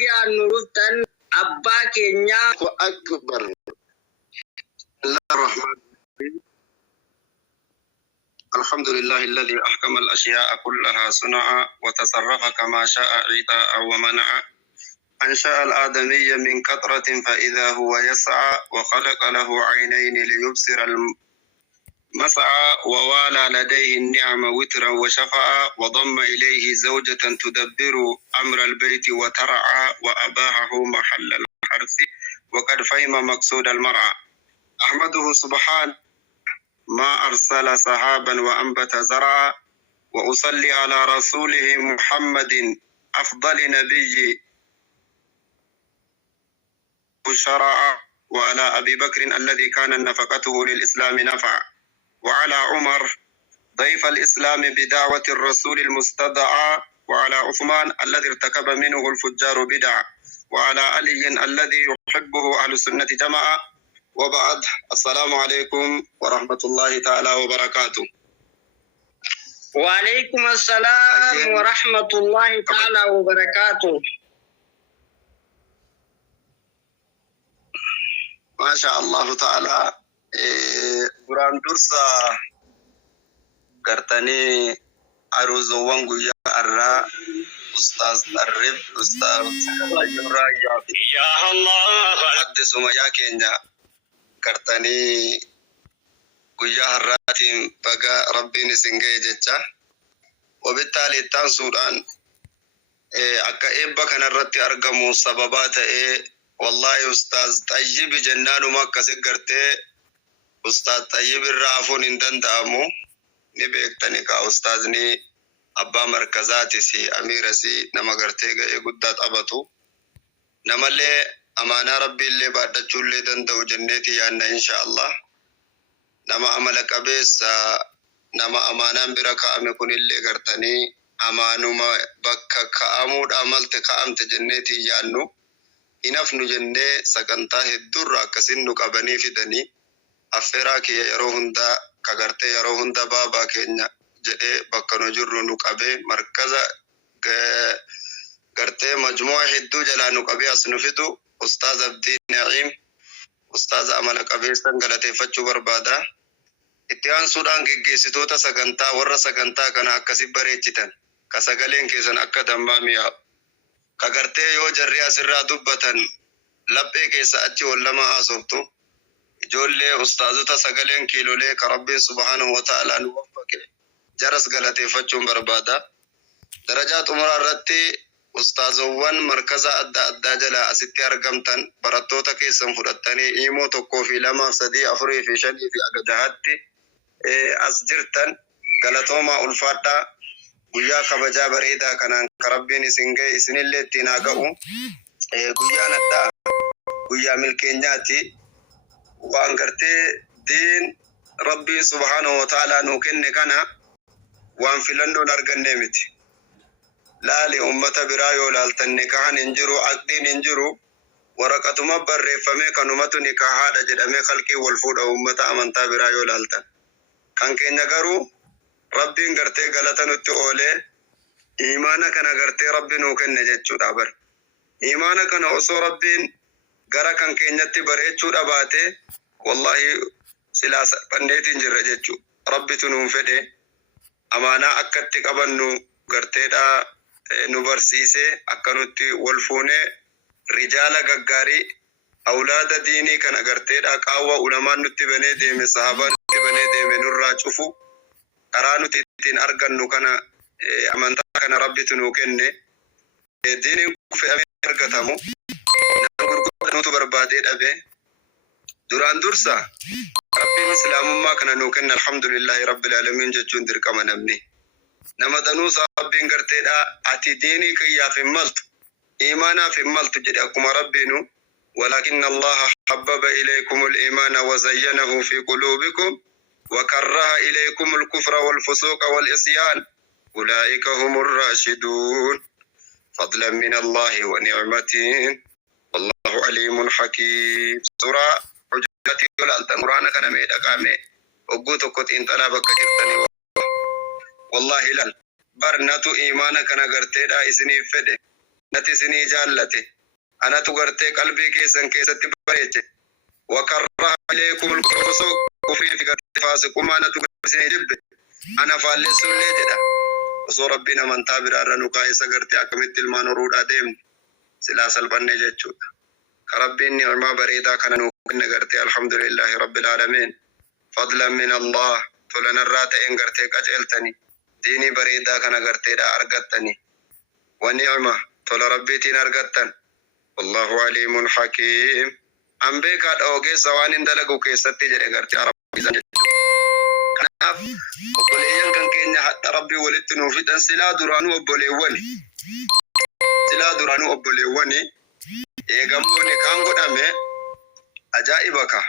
جان نورتن أبا كينيا أكبر. الله الرحمن الرحيم. الحمد لله الذي أحكم الأشياء كلها صنعا وتصرف كما شاء عطاء ومنع. أنشأ الآدمي من كثرة فإذا هو يسعى وخلق له عينين ليبصر المسعى ووالى لديه النعم وترا وشفعا وضم إليه زوجة تدبر أمر البيت وترعى وأباحه محل الحرث وقد فهم مقصود المرعى. أحمده سبحانه ما أرسل سحابا وأنبت زرعا وأصلي على رسوله محمد أفضل نبي شرعا وعلى أبي بكر الذي كان نفقته للإسلام نفعا وعلى عمر ضيف الإسلام بدعوة الرسول المستدعى وعلى عثمان الذي ارتكب منه الفجار بدعا وعلى علي الذي يحبه أهل السنة جماعة. وبعد السلام عليكم ورحمة الله تعالى وبركاته. وعليكم السلام ورحمة الله تعالى وبركاته. ما شاء الله تعالى. قرآن درسا قرتني عروض وانقيا الراء أستاذ الرب أستاذ يا الله حدث ما يكينيا قرتني قيا الراتين بقى ربي نسنجي جتشا وبالتالي تنسودان أكا إبا كان الرتي أرقمو سببات والله أستاذ طيب جنان مكة سكرتي أستاذ طيب الرافون اندن دامو نبيكتني كا أستاذني أبا مركزاتي سي أمير سي نما قرتي قدات أبطو نما اللي أمانا ربي اللي بعد اللي دندو جنتي يعني إن شاء الله نما أملك أبيس نما أمانا بركة أمكن اللي قرتني أمانو ما بكا كأمود أملت كأمت جنتي يانو inafnu jenne sagantaa heddurra akkasin nu qabanii fidanii affeeraa kiyya yeroo hunda kagartee yeroo hunda baabaa keenya jedhee bakka nu jirru nu qabee markaza gartee majmu'a hedduu jalaa nu qabee as nu fidu ustaaz Abdii Na'iim ustaaz amala qabeessan galateeffachuu barbaada. Itti aansuudhaan geggeessitoota sagantaa warra sagantaa kana akkasi bareechitan ka sagaleen keessan akka dammaa mi'aawu kagartee yoo jarri asirraa dubbatan laphee keessa achi wallama haasoftu ijoollee ustaazota sagaleen kiilolee ka rabbiin subhaanahu wa ta'aalaa nu waffaqe jaras galateeffachuun barbaada. Darajaa xumuraa irratti ustaazowwan markaza adda addaa jalaa asitti argamtan barattoota keessan fudhattanii imoo 1 2 3 4 5 fi aga 6tti as jirtan galatoomaa ulfaadhaa. guyyaa kabajaa bareedaa kanaan karabbiin isin ga'e isinillee ittiin haa ga'u. Guyyaan addaa guyyaa milkeenyaati waan gartee diin rabbiin subhaanahu wa ta'aalaa nuu kenne kana waan filannoon arganne miti. Laali ummata biraa yoo laaltan nikahan hin jiru aqdiin hin jiru waraqatuma barreeffamee kanumatu nikahaadha jedhamee khalqii wal fuudha ummata amantaa biraa yoo laaltan. Kan keenya garuu Rabbiin gartee galata nutti oolee imaana kana gartee Rabbi nuu kenne jechuudha bar. Imaana kana osoo Rabbiin gara kan keenyatti bareechuudha baate wallahi silaa salphanneetiin jirra jechuudha. Rabbitu nuun fedhe amaanaa akkatti qabannu garteedha nu barsiisee akka nutti wal fuunee rijaala gaggaarii awlaada diinii kana garteedha qaawwa ulamaan nutti banee deeme sahabaan nutti banee deeme nurraa cufu. karaa nuti ittiin argannu kana amantaa kana rabbitu nuu kenne diiniin fe'amee argatamu nama gurguddaa nutu barbaadee dhabe duraan dursa rabbiin islaamummaa kana nuu kenne alhamdulillahi rabbil aalamiin jechuun dirqama namni nama danuusa rabbiin garteedha ati diinii kiyyaaf hin maltu imaanaaf hin maltu jedhe akkuma rabbiinu ولكن الله حبب إليكم الإيمان وزينه في قلوبكم وكره إليكم الكفر والفسوق والعصيان أولئك هم الراشدون فضلا من الله ونعمته والله عليم حكيم. سورة حجرات القرآن كان ميدقامي وقوتو كنت انتنا بك جرتني والله لن برنتو إيمانا كان قرتيدا إسني فده nati sinii jaallate anatu gartee qalbii keessan keessatti bareeche wakarraa ilaykumul kufra kufrii fi gartee faasiqummaa natu isinii jibbe ana faalleessullee jedha osoo rabbiin amantaa biraarra nu kaa'isa gartee akkamitti ilmaan horuudhaa deemne silaa salphanne jechuudha ka rabbiin ni'maa bareedaa kana nuu kenne gartee alhamdulillahi rabbil aalamiin fadlan min Allah tolanarraa ta'een gartee qaceeltani diinii bareedaa kana garteedha argattani wa ni'ma tola rabbiitiin argattan wallahu aliimun hakiim an beekaadha ogeessa waan hin dalagu keessatti jedhe gartee arabbiisan jechuudha kanaaf obboleeyyan kan keenya hadha rabbii walitti nuu fidan silaa duraanuu obboleewwani eegammoonni kaan godhame ajaa'ibaka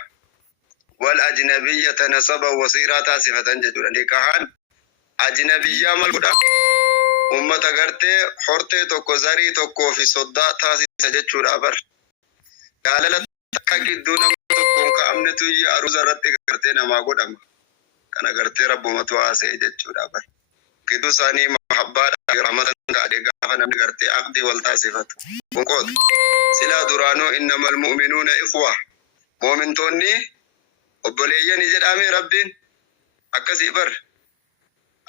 wal ajnabiyyata nasaba wasiiraa taasifatan jechuudha nikahaan ajnabiyyaa mal godha ummata gartee hortee tokko zarii tokkoo fi soddaa taasisa jechuudha bar jaalala takka gidduu nama tokkoon ka'amnetu aruuza irratti gartee namaa godhama kana gartee rabbumatu haasa'e jechuudha bar gidduu isaanii mahabbaadha rahmatan taa'ee gaafa namni gartee aqdii wal taasifatu kunqoota silaa duraanuu innamal mu'minuuna ikhwa moomintoonni obboleeyyani jedhame rabbiin akkasii bar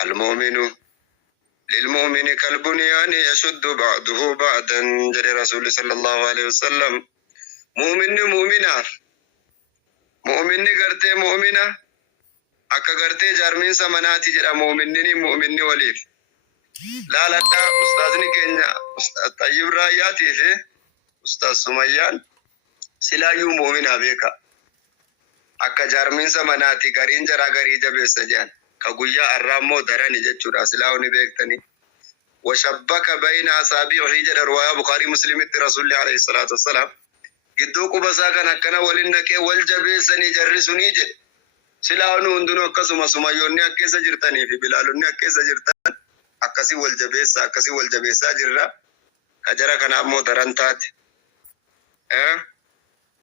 المؤمن للمؤمن كالبنيان يشد بعضه بعضا جري رسول صلى الله عليه وسلم مؤمن غرتي مؤمنة أكا غرتي جارمين سمناتي جرى مؤمني وليف لا لا أستاذني كينيا أستاذ طيب راياتي في أستاذ سميان سلايو مؤمنة بيكا أكا جارمين سمناتي غرين جرى غري جبه سجان كغويا الرامو دراني جچودا سلاوني بيكتني وشبك بين اصابعه جد روايه بخاري مسلم رسول الله عليه الصلاه والسلام gidduu quba isaa kan akkana waliin naqee wal jabeessanii jarrisuni jedhe silaanu hundinuu akkasuma sumayyoonni akkeessa jirtanii fi bilaalonni akkeessa jirtan akkasii wal jabeessaa jirra kajara kana ammoo daran taate